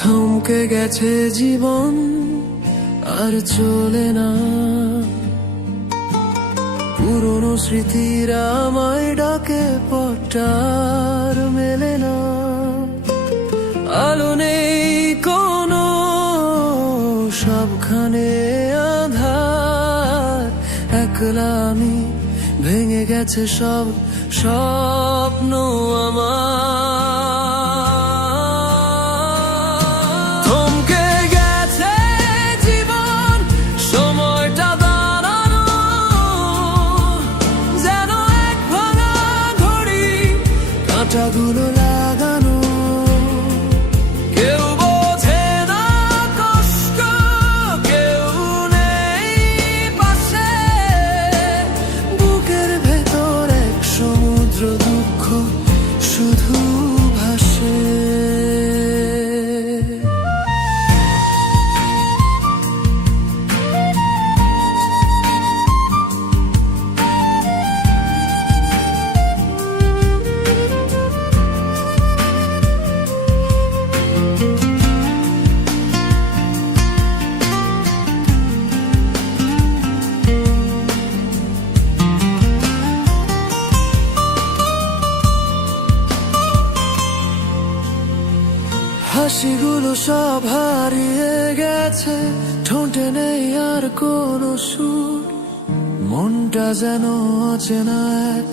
থমকে গেছে জীবন আর চলে না। পুরনো স্মৃতিরা আমায় ডাকে পটার মেলে না। আলো নেই কোনো, সবখানে আধার। একলা আমি ভেঙে গেছে সব স্বপ্ন আমার। হাসিগুলো সব হারিয়ে গেছে, ঠোঁটে নেই আর কোনো সুর। মনটা যেন অচেনা এক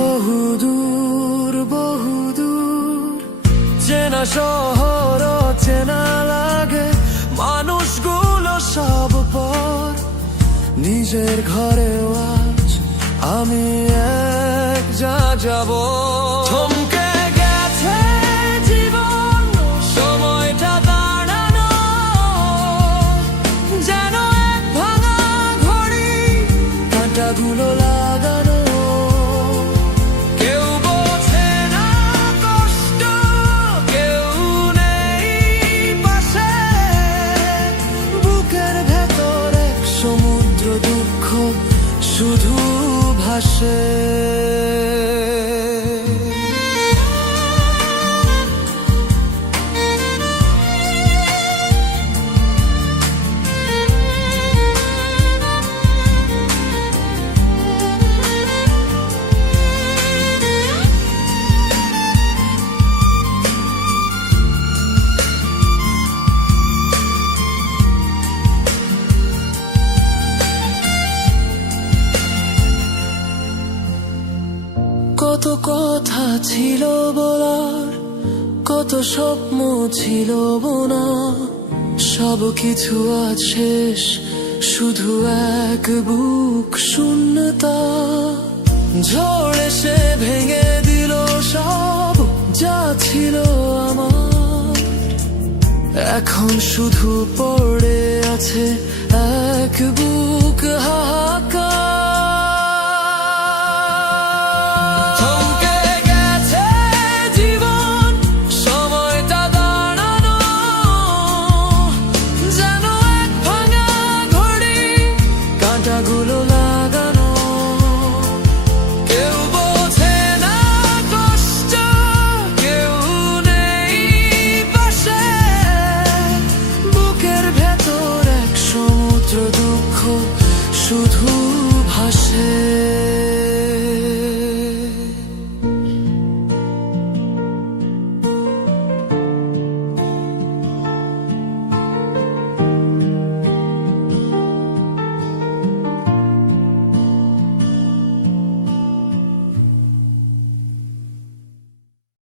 বহুদূর বহুদূর। চেনা শহর চেনা লাগে, মানুষগুলো সব পর নিজের ঘরেও আজ আমি এক, যা যাব। 是。কত কথা ছিল বলার, কত স্বপ্ন ছিল বোনা সব কিছু আজ শেষ, শুধু এক বুক শূন্যতা। ঝড় এসে ভেঙে দিল সব, যা ছিল আমার। এখন শুধু পড়ে আছে এক বুক